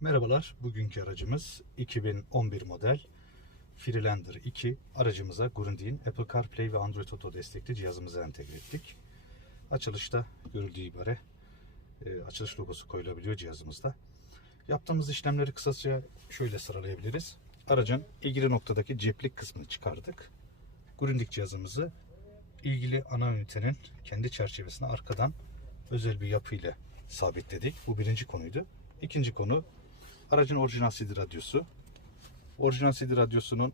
Merhabalar, bugünkü aracımız 2011 model Freelander 2. Aracımıza Grundig'in Apple CarPlay ve Android Auto destekli cihazımızı entegre ettik. Açılışta görüldüğü ibare açılış logosu koyulabiliyor cihazımızda. Yaptığımız işlemleri kısaca şöyle sıralayabiliriz. Aracın ilgili noktadaki ceplik kısmını çıkardık. Grundig cihazımızı ilgili ana ünitenin kendi çerçevesine arkadan özel bir yapıyla sabitledik. Bu birinci konuydu. İkinci konu aracın orijinal CD radyosu. Orijinal CD radyosunun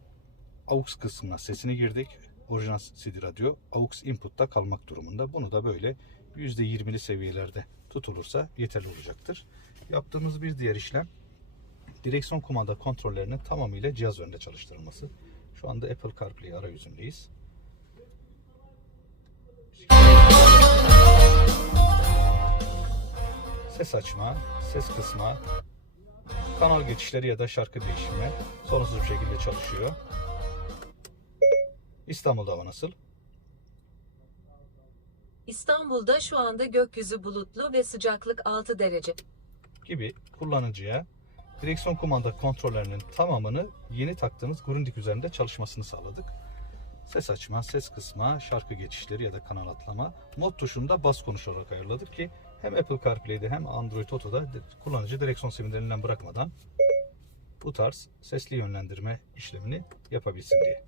AUX kısmına sesini girdik. Orijinal CD radyo AUX input'ta kalmak durumunda. Bunu da böyle %20'li seviyelerde tutulursa yeterli olacaktır. Yaptığımız bir diğer işlem direksiyon kumanda kontrollerinin tamamıyla cihaz önünde çalıştırılması. Şu anda Apple CarPlay arayüzündeyiz. Ses açma, ses kısma, kanal geçişleri ya da şarkı değişimi sorunsuz bir şekilde çalışıyor. İstanbul'da hava nasıl? İstanbul'da şu anda gökyüzü bulutlu ve sıcaklık 6 derece. gibi kullanıcıya direksiyon kumanda kontrollerinin tamamını yeni taktığımız Grundig üzerinde çalışmasını sağladık. Ses açma, ses kısma, şarkı geçişleri ya da kanal atlama, mod tuşunu da bas konuşarak ayarladık ki hem Apple CarPlay'de hem Android Auto'da kullanıcı direksiyon sinyallerinden bırakmadan bu tarz sesli yönlendirme işlemini yapabilsin diye.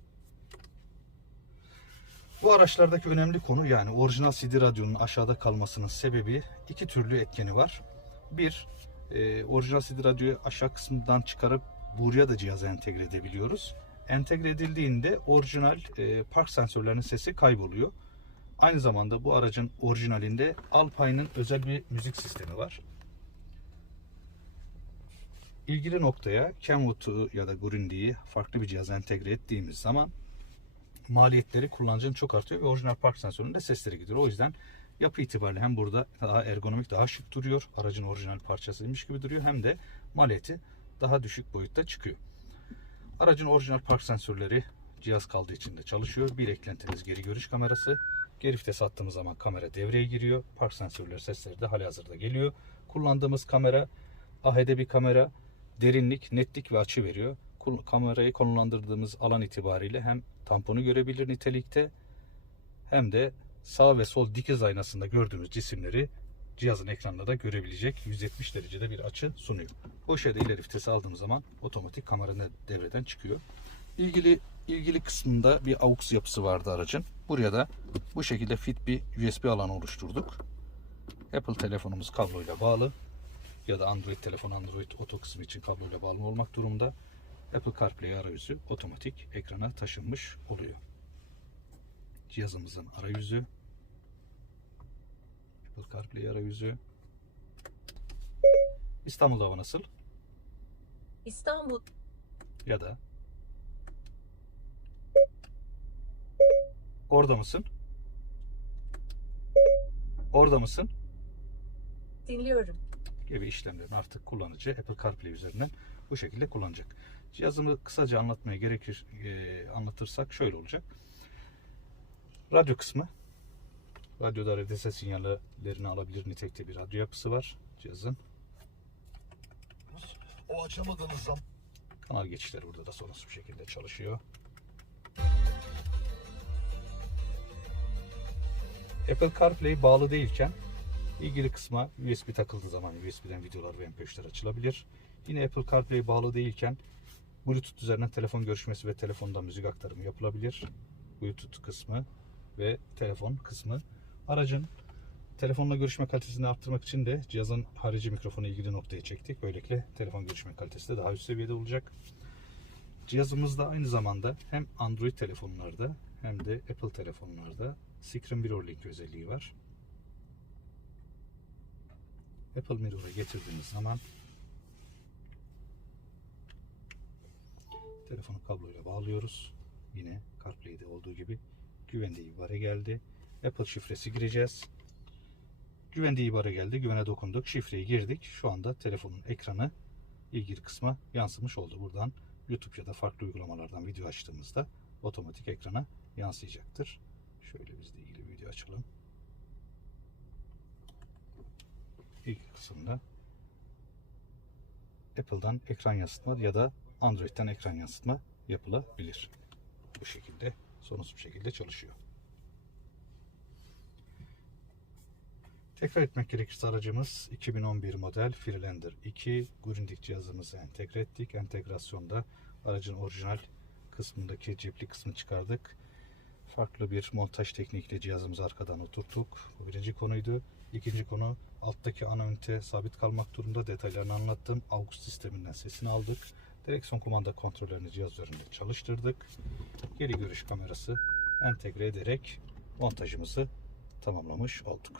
Bu araçlardaki önemli konu yani orijinal CD radyonun aşağıda kalmasının sebebi iki türlü etkeni var. Bir, e, orijinal CD radyoyu aşağı kısmından çıkarıp buraya da cihaza entegre edebiliyoruz. Entegre edildiğinde orijinal e, park sensörlerinin sesi kayboluyor. Aynı zamanda bu aracın orijinalinde Alpine'ın özel bir müzik sistemi var. İlgili noktaya Kenwood'u ya da Grundig'i farklı bir cihaza entegre ettiğimiz zaman maliyetleri kullanıcının çok artıyor ve orijinal park sensörünün de sesleri gidiyor. O yüzden yapı itibariyle hem burada daha ergonomik, daha şık duruyor. Aracın orijinal parçasıymış gibi duruyor. Hem de maliyeti daha düşük boyutta çıkıyor. Aracın orijinal park sensörleri cihaz kaldığı için de çalışıyor. Bir eklentimiz geri görüş kamerası. Geri vites attığımız zaman kamera devreye giriyor. Park sensörleri sesleri de hali hazırda geliyor. Kullandığımız kamera AHD bir kamera. Derinlik, netlik ve açı veriyor. Kamerayı konumlandırdığımız alan itibariyle hem tamponu görebilir nitelikte hem de sağ ve sol dikiz aynasında gördüğümüz cisimleri cihazın ekranında da görebilecek 170 derecede bir açı sunuyor. Bu şeyde ileri vitesi aldığım zaman otomatik kamera devreden çıkıyor. İlgili ilgili kısmında bir AUX yapısı vardı aracın. Buraya da bu şekilde fit bir USB alanı oluşturduk. Apple telefonumuz kabloyla bağlı ya da Android telefon Android Auto kısmı için kabloyla bağlı olmak durumda. Apple CarPlay arayüzü otomatik ekrana taşınmış oluyor. Cihazımızın arayüzü Apple CarPlay arayüzü İstanbul'da hava nasıl? İstanbul Ya da Orada mısın? Orada mısın? dinliyorum. gibi işlemlerini artık kullanıcı Apple CarPlay üzerinden bu şekilde kullanacak. Cihazımı kısaca anlatmaya gerekir e, anlatırsak şöyle olacak. Radyo kısmı. Radyoda RDS sinyallerini alabilir nitelikte bir radyo yapısı var cihazın. O açamadığınız zaman Kanal geçişleri burada da sorunsuz bir şekilde çalışıyor. Apple CarPlay bağlı değilken ilgili kısma USB takıldığı zaman USB'den videolar ve MP3'ler açılabilir. Yine Apple CarPlay bağlı değilken Bluetooth üzerinden telefon görüşmesi ve telefondan müzik aktarımı yapılabilir. Bluetooth kısmı ve telefon kısmı. Aracın telefonla görüşme kalitesini arttırmak için de cihazın harici mikrofonu ilgili noktaya çektik. Böylelikle telefon görüşme kalitesi de daha üst seviyede olacak. Cihazımızda aynı zamanda hem Android telefonlarda hem de Apple telefonlarda Screen Mirror Link özelliği var. Apple Mirror'a getirdiğimiz zaman telefonu kabloyla bağlıyoruz. Yine CarPlay'de olduğu gibi güvende ibare geldi. Apple şifresi gireceğiz. Güvende ibare geldi. Güvene dokunduk. Şifreyi girdik. Şu anda telefonun ekranı ilgili kısma yansımış oldu. Buradan YouTube ya da farklı uygulamalardan video açtığımızda otomatik ekrana yansıyacaktır. Şöyle biz de ilgili video açalım. İlk kısımda Apple'dan ekran yansıtma ya da Android'den ekran yansıtma yapılabilir. Bu şekilde sorunsuz bir şekilde çalışıyor. Tekrar etmek gerekirse aracımız 2011 model Freelander 2 Grundig cihazımızı entegre ettik. Entegrasyonda aracın orijinal kısmındaki cepli kısmını çıkardık. Farklı bir montaj teknikiyle cihazımızı arkadan oturttuk. Bu birinci konuydu. İkinci konu alttaki ana ünite sabit kalmak durumunda detaylarını anlattım. AUX sisteminden sesini aldık. Direksiyon kumanda kontrollerini cihaz üzerinde çalıştırdık. Geri görüş kamerası entegre ederek montajımızı tamamlamış olduk.